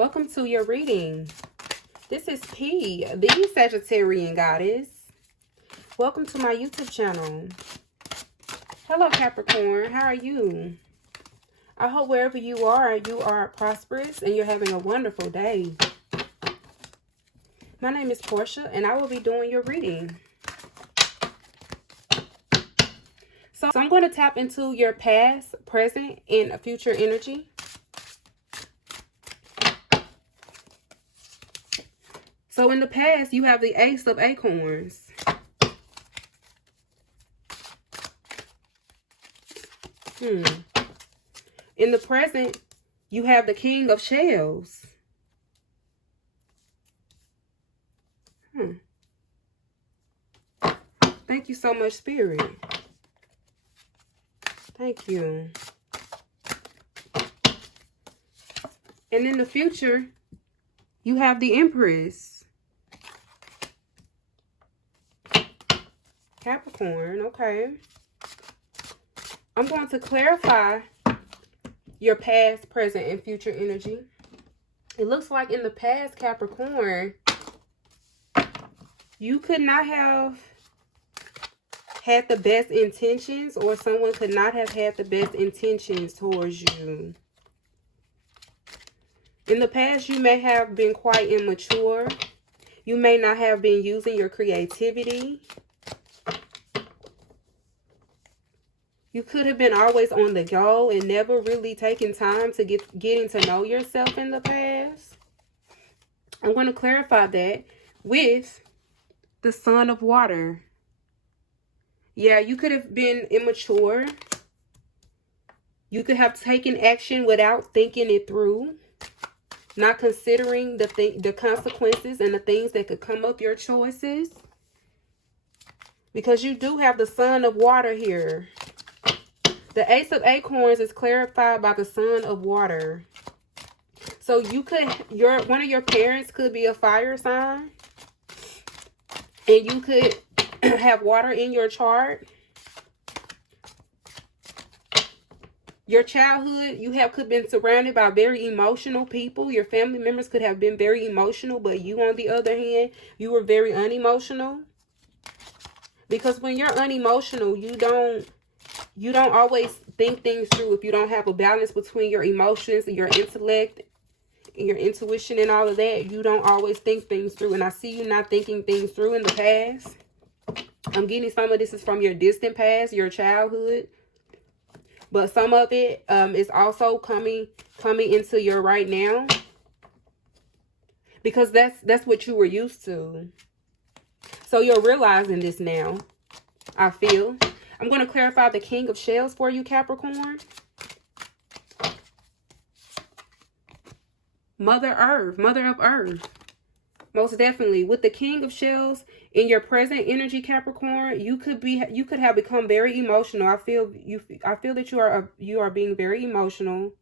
Welcome to your reading. This is P, the Sagittarian goddess. Welcome to my YouTube channel. Hello, Capricorn. How are you? I hope wherever you are prosperous and you're having a wonderful day. My name is Portia, and I will be doing your reading. So I'm going to tap into your past, present, and future energy. So in the past, you have the Ace of Acorns. In the present, you have the King of Shells. Thank you so much, Spirit. Thank you. And in the future, you have the Empress. Capricorn, okay. I'm going to clarify your past, present, and future energy. It looks like in the past, Capricorn, you could not have had the best intentions, or someone could not have had the best intentions towards you. In the past, you may have been quite immature. You may not have been using your creativity. You could have been always on the go and never really taken time to getting to know yourself in the past. I'm going to clarify that with the Sun of Water. Yeah, you could have been immature. You could have taken action without thinking it through, not considering the consequences and the things that could come up your choices. Because you do have the Sun of Water here. The Ace of Acorns is clarified by the Sun of Water. So you could, one of your parents could be a fire sign. And you could have water in your chart. Your childhood, you could have been surrounded by very emotional people. Your family members could have been very emotional, but you, on the other hand, you were very unemotional. Because when you're unemotional, you don't always think things through. If you don't have a balance between your emotions and your intellect and your intuition and all of that, you don't always think things through. And I see you not thinking things through in the past. I'm getting some of this is from your distant past, your childhood. But some of it is also coming into your right now. Because that's what you were used to. So you're realizing this now, I feel. I'm going to clarify the King of Shells for you, Capricorn. Mother Earth, Mother of Earth. Most definitely. With the King of Shells in your present energy, Capricorn, you could have become very emotional. I feel that you are being very emotional,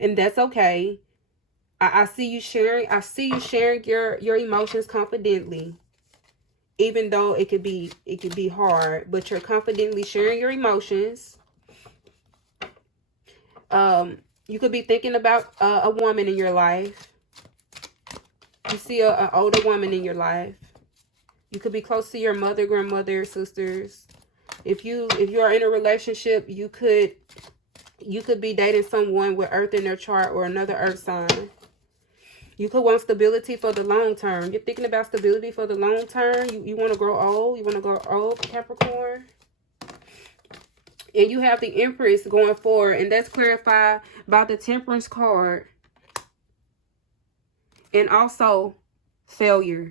and that's okay. I see you sharing your emotions confidently. Even though it could be hard, but you're confidently sharing your emotions. You could be thinking about a woman in your life. You see an older woman in your life. You could be close to your mother, grandmother, sisters. If you are in a relationship, you could be dating someone with Earth in their chart or another Earth sign. You could want stability for the long term. You're thinking about stability for the long term. You want to grow old. You want to grow old, Capricorn. And you have the Empress going forward. And that's clarified by the Temperance card. And also failure.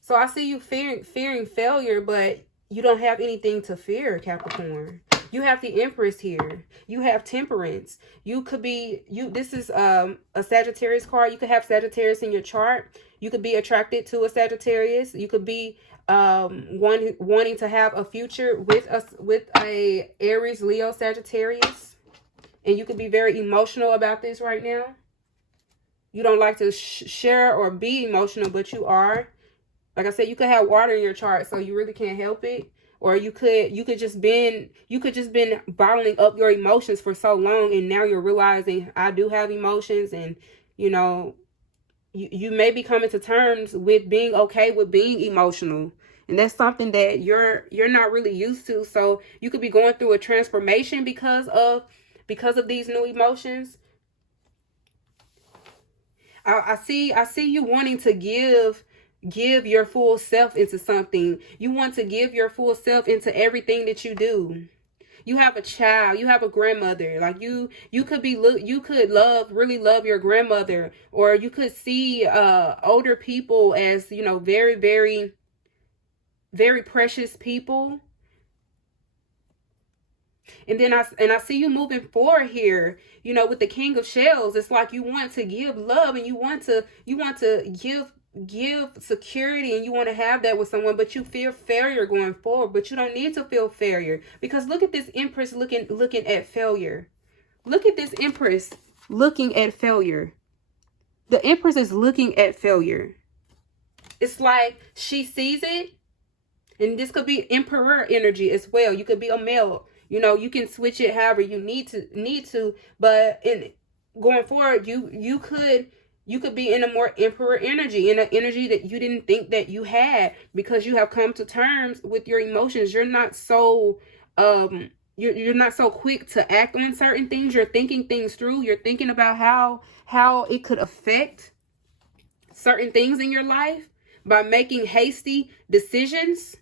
So I see you fearing failure, but you don't have anything to fear, Capricorn. You have the Empress here. You have Temperance. You could be, this is a Sagittarius card. You could have Sagittarius in your chart. You could be attracted to a Sagittarius. You could be wanting to have a future with a Aries, Leo, Sagittarius. And you could be very emotional about this right now. You don't like to share or be emotional, but you are. Like I said, you could have water in your chart, so you really can't help it. Or you could just been bottling up your emotions for so long, and now you're realizing I do have emotions, and You know, you may be coming to terms with being okay with being emotional. And that's something that you're not really used to. So you could be going through a transformation because of these new emotions. I see you wanting to give your full self into something. You want to give your full self into everything that you do. You have a child, you have a grandmother. Like you could really love your grandmother, or you could see older people as, you know, very, very, very precious people. And then I see you moving forward here, you know, with the King of Shells. It's like you want to give love, and you want to give security, and you want to have that with someone, but you fear failure going forward. But you don't need to feel failure, because look at this Empress looking at failure. Look at this Empress looking at failure. The Empress is looking at failure. It's like she sees it. And this could be Emperor energy as well. You could be a male. You know, you can switch it however you need to. But in going forward, you could be in a more Emperor energy, in an energy that you didn't think that you had, because you have come to terms with your emotions. You're not so you're not so quick to act on certain things. You're thinking things through. You're thinking about how it could affect certain things in your life by making hasty decisions.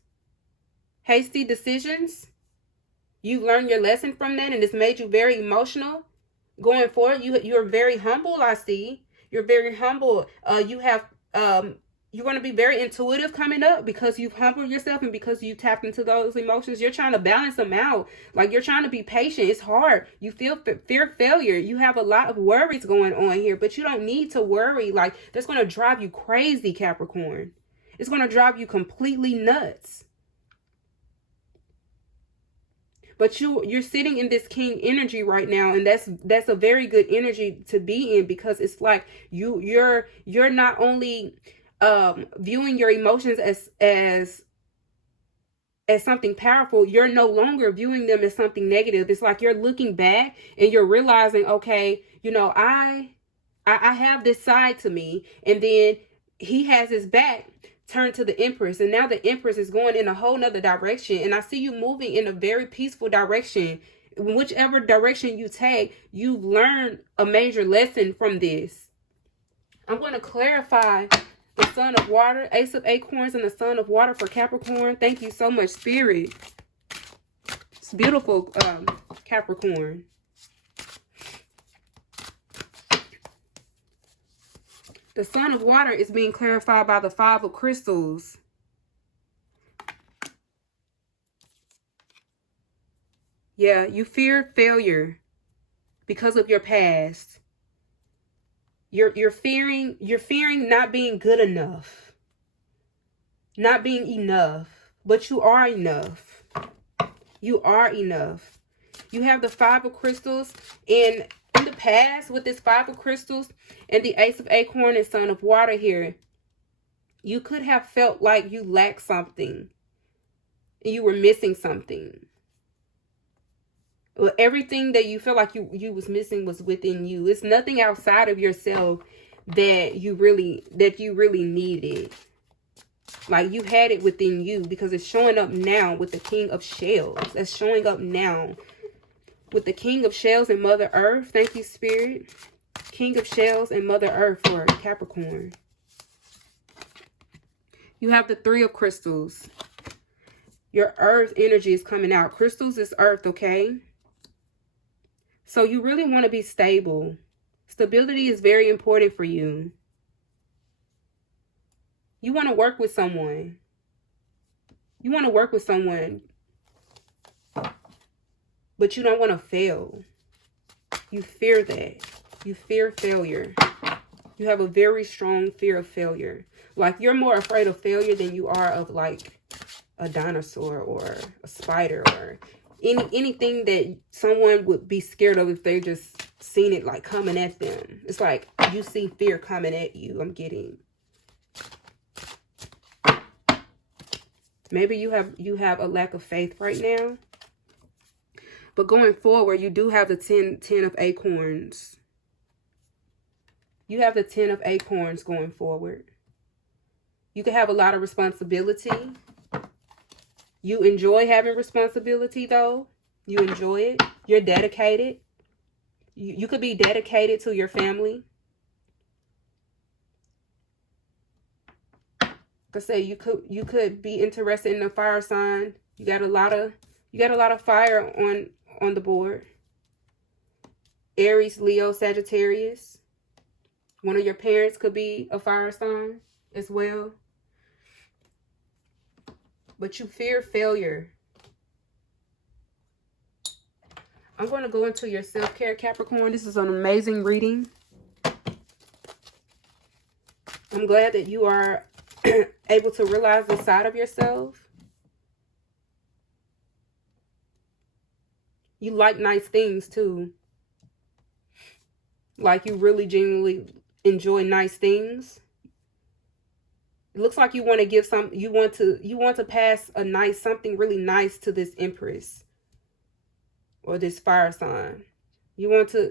You've learned your lesson from that, and it's made you very emotional. Going forward, you're very humble. I see you're very humble. You're going to be very intuitive coming up, because you've humbled yourself and because you tapped into those emotions. You're trying to balance them out. Like, you're trying to be patient. It's hard. You fear failure. You have a lot of worries going on here, but you don't need to worry. Like, that's going to drive you crazy, Capricorn. It's going to drive you completely nuts. But you're sitting in this King energy right now, and that's a very good energy to be in, because it's like you're not only viewing your emotions as something powerful, you're no longer viewing them as something negative. It's like you're looking back and you're realizing, okay, you know, I have this side to me, and then he has his back turned to the Empress, and now the Empress is going in a whole nother direction. And I see you moving in a very peaceful direction. Whichever direction you take, you've learned a major lesson from this. I'm going to clarify the Son of Water, Ace of Acorns, and the Son of Water for Capricorn. Thank you so much, Spirit. It's beautiful, Capricorn. The Son of Water is being clarified by the Five of Crystals. Yeah, you fear failure because of your past. You're fearing not being good enough. Not being enough. But you are enough. You are enough. You have the Five of Crystals, and in the past, with this Five of Crystals and the Ace of Acorn and Son of Water here, you could have felt like you lacked something. You were missing something. Well, everything that you felt like you was missing was within you. It's nothing outside of yourself that you really needed. Like, you had it within you, because it's showing up now with the King of Shells. That's showing up now with the King of Shells and Mother Earth. Thank you, Spirit. King of Shells and Mother Earth for Capricorn. You have the Three of Crystals. Your Earth energy is coming out. Crystals is Earth, okay? So you really want to be stable. Stability is very important for you. You want to work with someone. You want to work with someone, but you don't want to fail. You fear that. You fear failure. You have a very strong fear of failure. Like, you're more afraid of failure than you are of, like, a dinosaur or a spider or anything that someone would be scared of if they just seen it, like, coming at them. It's like you see fear coming at you. I'm getting. Maybe you have a lack of faith right now. But going forward, you do have the 10 of Acorns. You have the 10 of acorns going forward. You can have a lot of responsibility. You enjoy having responsibility, though. You enjoy it. You're dedicated. You could be dedicated to your family. Like I say, you could be interested in a fire sign. You got a lot of fire on the board. Aries, Leo, Sagittarius. One of your parents could be a fire sign as well. But you fear failure. I'm going to go into your self-care, Capricorn. This is an amazing reading. I'm glad that you are able to realize the side of yourself. You like nice things too. Like you really genuinely enjoy nice things. It looks like you want to give some, you want to pass something really nice to this Empress or this fire sign. You want to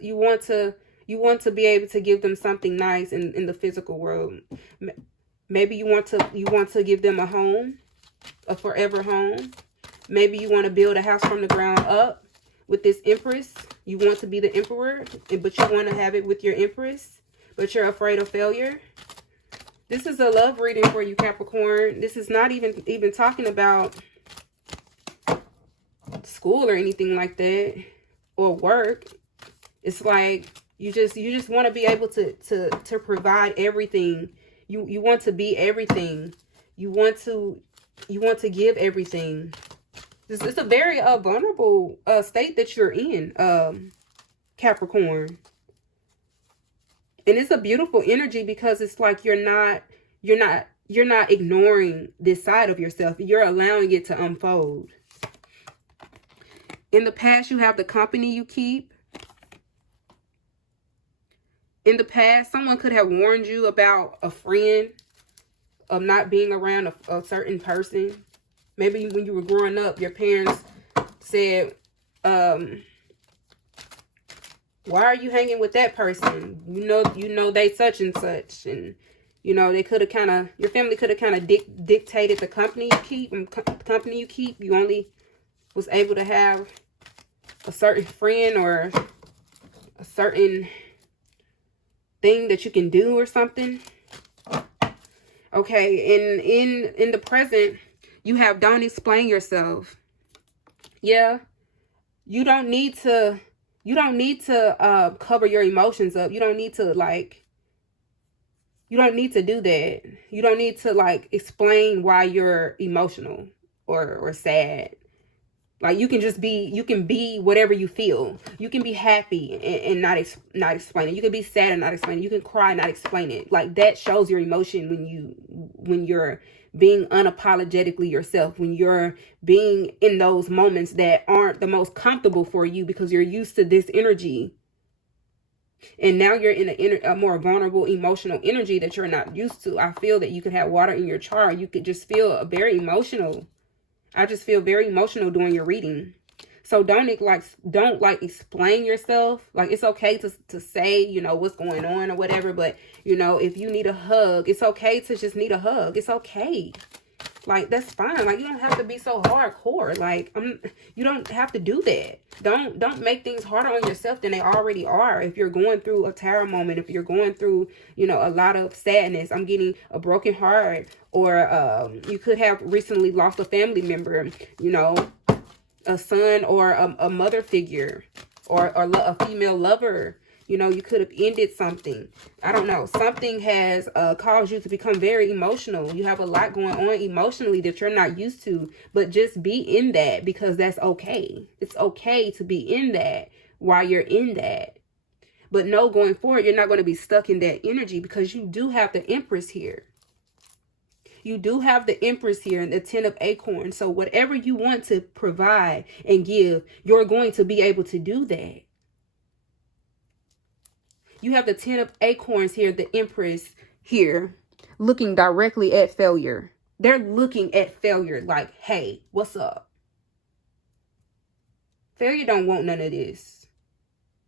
be able to give them something nice in the physical world. Maybe you want to give them a home, a forever home. Maybe you want to build a house from the ground up with this Empress. You want to be the Emperor, but you want to have it with your Empress, but you're afraid of failure. This is a love reading for you, Capricorn. This is not even talking about school or anything like that, or work. It's like you just want to be able to provide everything. You want to be everything. You want to give everything. It's a very vulnerable state that you're in, Capricorn. And it's a beautiful energy because it's like you're not ignoring this side of yourself. You're allowing it to unfold. In the past, you have the company you keep. In the past, someone could have warned you about a friend of not being around a certain person. Maybe when you were growing up, your parents said, why are you hanging with that person? You know they such and such. And, they could have your family could have kind of dictated the company you keep. And company you keep, you only was able to have a certain friend or a certain thing that you can do or something. Okay, in the present, you have don't explain yourself. Yeah, you don't need to cover your emotions up. You don't need to do that. You don't need to explain why you're emotional or sad. Like you can be whatever you feel. You can be happy and not explain it. You can be sad and not explain it. You can cry and not explain it. Like that shows your emotion when you're being unapologetically yourself, when you're being in those moments that aren't the most comfortable for you because you're used to this energy. And now you're in a more vulnerable emotional energy that you're not used to. I feel that you could have water in your chart. You could just feel very emotional. I just feel very emotional during your reading. So don't explain yourself. Like it's okay to say, what's going on or whatever. But, if you need a hug, it's okay to just need a hug. It's okay. Like, that's fine. Like, you don't have to be so hardcore. Like, you don't have to do that. Don't make things harder on yourself than they already are. If you're going through a tower moment, if you're going through, a lot of sadness, I'm getting a broken heart, or you could have recently lost a family member, a son or a mother figure, or a female lover. You could have ended something. I don't know. Something has caused you to become very emotional. You have a lot going on emotionally that you're not used to. But just be in that, because that's okay. It's okay to be in that while you're in that. But no, going forward, you're not going to be stuck in that energy, because you do have the Empress here. You do have the Empress here and the 10 of acorns. So whatever you want to provide and give, you're going to be able to do that. You have the 10 of acorns here, the Empress here, looking directly at failure. They're looking at failure like, hey, what's up? Failure don't want none of this.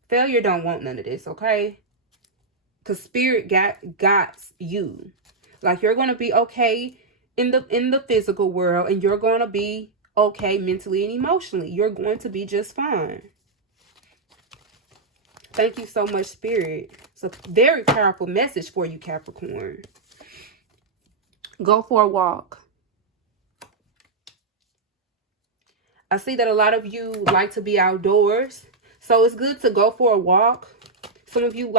Failure don't want none of this, okay? Because spirit got you. Like, you're going to be okay in the physical world, and you're going to be okay mentally and emotionally. You're going to be just fine. Thank you so much, Spirit. It's a very powerful message for you, Capricorn. Go for a walk. I see that a lot of you like to be outdoors, so it's good to go for a walk. Some of you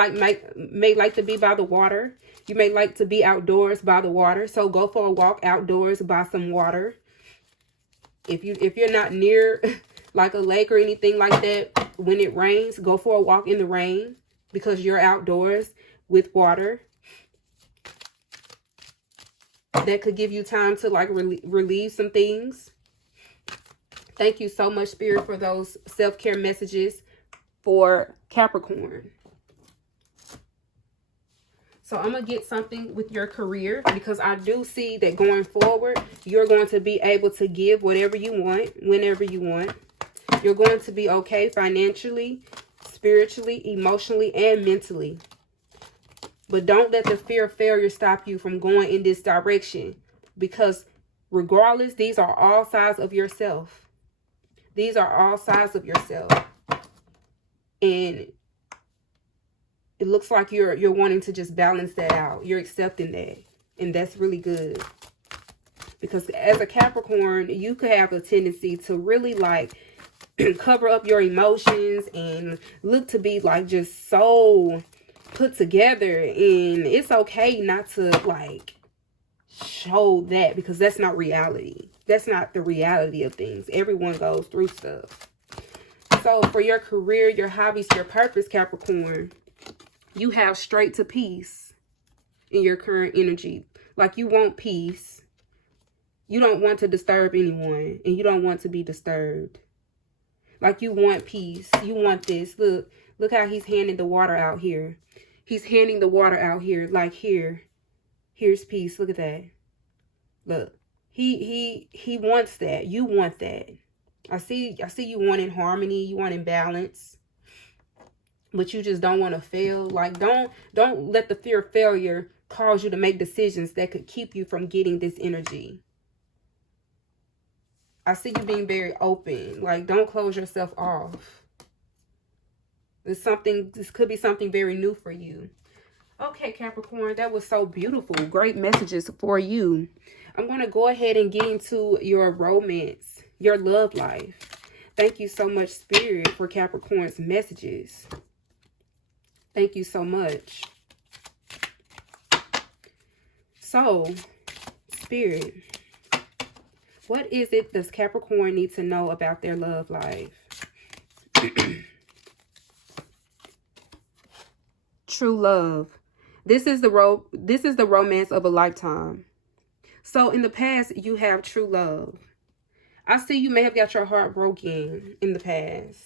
may like to be by the water. You may like to be outdoors by the water, so go for a walk outdoors by some water. If you're not near like a lake or anything like that, when it rains, go for a walk in the rain because you're outdoors with water. That could give you time to like relieve some things. Thank you so much, Spirit, for those self-care messages for Capricorn. So I'm going to get something with your career, because I do see that going forward, you're going to be able to give whatever you want, whenever you want. You're going to be okay financially, spiritually, emotionally, and mentally. But don't let the fear of failure stop you from going in this direction, because regardless, these are all sides of yourself. These are all sides of yourself. And it looks like you're wanting to just balance that out. You're accepting that. And that's really good. Because as a Capricorn, you could have a tendency to really like cover up your emotions and look to be like just so put together. And it's okay not to like show that, because that's not reality. That's not the reality of things. Everyone goes through stuff. So for your career, your hobbies, your purpose, Capricorn, you have straight to peace in your current energy. Like, you want peace. You don't want to disturb anyone, and you don't want to be disturbed. Like, you want peace. You want this. Look how he's handing the water out here. He's handing the water out here. Like, here's peace. Look at that. Look. He wants that. You want that. I see you wanting harmony. You wanting balance. But you just don't want to fail. Like, don't let the fear of failure cause you to make decisions that could keep you from getting this energy. I see you being very open. Like, don't close yourself off. This could be something very new for you. Okay, Capricorn, that was so beautiful. Great messages for you. I'm going to go ahead and get into your romance, your love life. Thank you so much, Spirit, for Capricorn's messages. Thank you so much. So, Spirit, what is it does Capricorn need to know about their love life? True love. This is the romance of a lifetime. So in the past, you have true love. I see you may have got your heart broken in the past.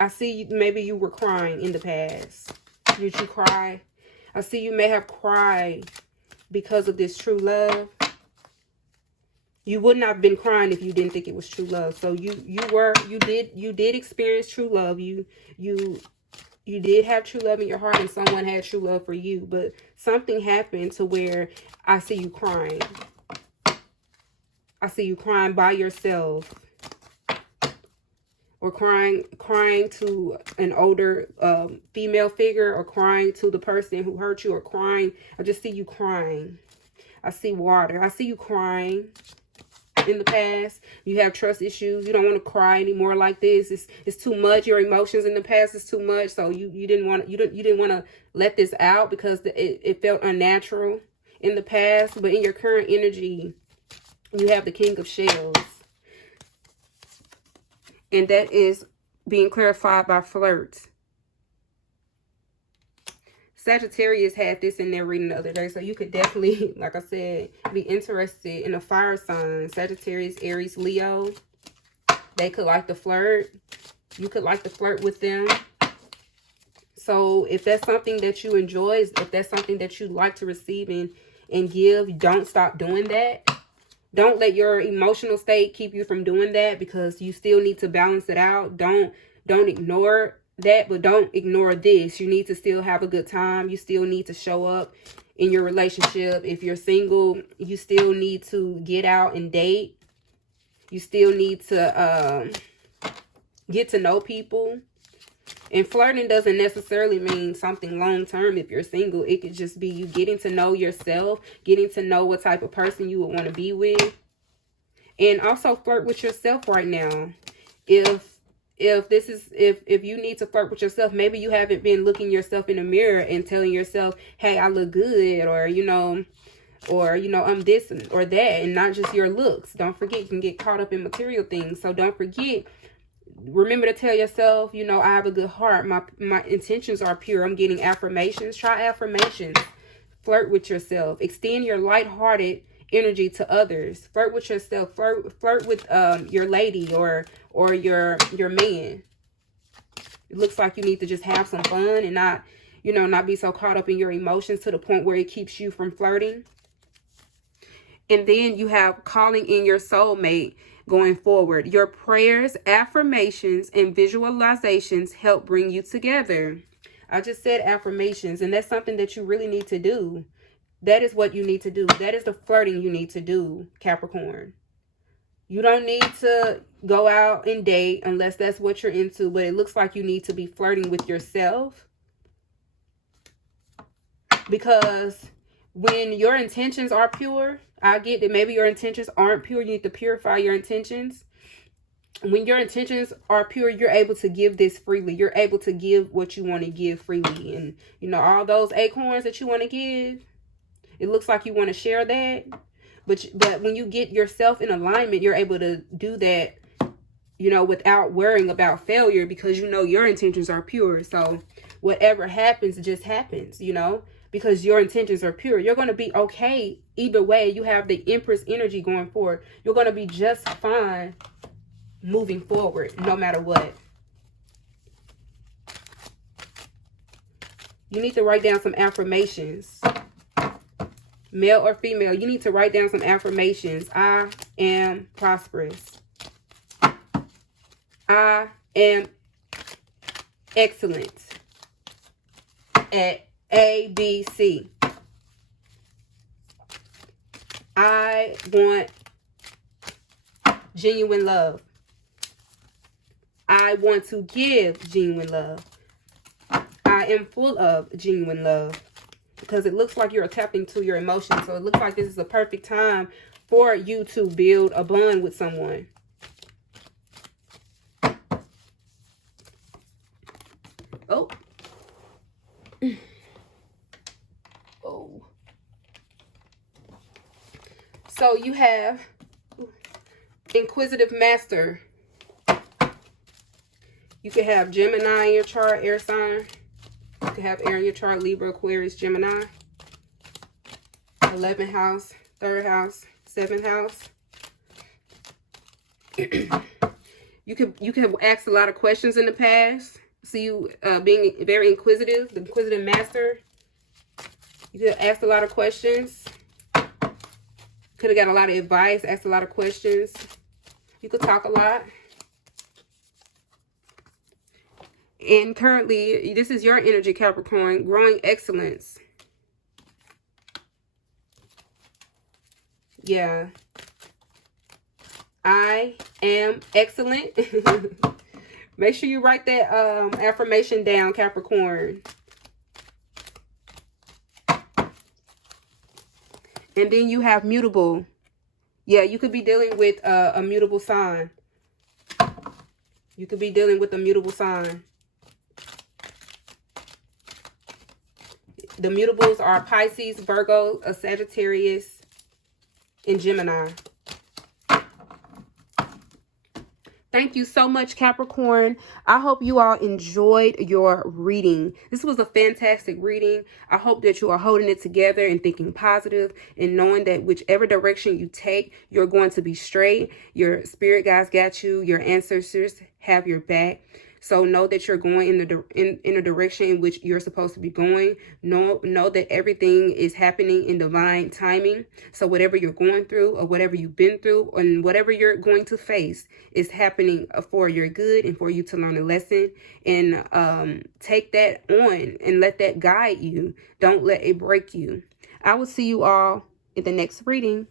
I see maybe you were crying in the past. Did you cry? I see you may have cried because of this true love. You would not have been crying if you didn't think it was true love. So you did experience true love. You did have true love in your heart, and someone had true love for you. But something happened to where I see you crying. I see you crying by yourself, or crying to an older female figure, or crying to the person who hurt you, or crying. I just see you crying. I see water. I see you crying in the past. You have trust issues. You don't want to cry anymore like this. It's too much. Your emotions in the past is too much. So you didn't want to let this out because it felt unnatural in the past. But in your current energy, you have the King of Shells. And that is being clarified by flirt. Sagittarius had this in their reading the other day. So you could definitely, like I said, be interested in a fire sign. Sagittarius, Aries, Leo. They could like to flirt. You could like to flirt with them. So if that's something that you enjoy, if that's something that you like to receive and give, don't stop doing that. Don't let your emotional state keep you from doing that, because you still need to balance it out. Don't ignore that, but don't ignore this. You need to still have a good time. You still need to show up in your relationship. If you're single, you still need to get out and date. You still need to get to know people. And flirting doesn't necessarily mean something long-term if you're single. It could just be you getting to know yourself, getting to know what type of person you would want to be with. And also flirt with yourself right now. If you need to flirt with yourself, maybe you haven't been looking yourself in the mirror and telling yourself, hey, I look good, or I'm this or that, and not just your looks. Don't forget, you can get caught up in material things. So don't forget, remember to tell yourself, I have a good heart. My intentions are pure. I'm getting affirmations. Try affirmations. Flirt with yourself. Extend your lighthearted energy to others. Flirt with yourself. Flirt with your lady or your man. It looks like you need to just have some fun and not be so caught up in your emotions to the point where it keeps you from flirting. And then you have calling in your soulmate going forward. Your prayers, affirmations, and visualizations help bring you together. I just said affirmations, and that's something that you really need to do. That is what you need to do. That is the flirting you need to do, Capricorn. You don't need to go out and date unless that's what you're into, but it looks like you need to be flirting with yourself. Because when your intentions are pure, I get that maybe your intentions aren't pure. You need to purify your intentions. When your intentions are pure, you're able to give this freely. You're able to give what you want to give freely. And, all those acorns that you want to give, it looks like you want to share that. But when you get yourself in alignment, you're able to do that, without worrying about failure, because your intentions are pure. So whatever happens, it just happens, because your intentions are pure. You're going to be okay either way. You have the Empress energy going forward. You're going to be just fine moving forward, no matter what. You need to write down some affirmations. Male or female, you need to write down some affirmations. I am prosperous. I am excellent at A, B, C. I want genuine love. I want to give genuine love. I am full of genuine love. Because it looks like you're tapping to your emotions. So it looks like this is a perfect time for you to build a bond with someone. Oh. Oh. So you have Inquisitive Master. You could have Gemini in your chart, air sign. You could have air in your chart, Libra, Aquarius, Gemini. 11th house, 3rd house, 7th house. You could ask a lot of questions in the past. See you being very inquisitive, the Inquisitive Master. You could ask a lot of questions. Could have got a lot of advice, asked a lot of questions. You could talk a lot. And currently, this is your energy, Capricorn, growing excellence. Yeah. I am excellent. Make sure you write that affirmation down, Capricorn. And then you have mutable. Yeah, you could be dealing with a mutable sign. You could be dealing with a mutable sign. The mutables are Pisces, Virgo, a Sagittarius, and Gemini. Thank you so much, Capricorn. I hope you all enjoyed your reading. This was a fantastic reading. I hope that you are holding it together and thinking positive and knowing that whichever direction you take, you're going to be straight. Your spirit guides got you. Your ancestors have your back. So know that you're going in the direction in which you're supposed to be going. Know that everything is happening in divine timing. So whatever you're going through, or whatever you've been through, and whatever you're going to face is happening for your good and for you to learn a lesson. And take that on and let that guide you. Don't let it break you. I will see you all in the next reading.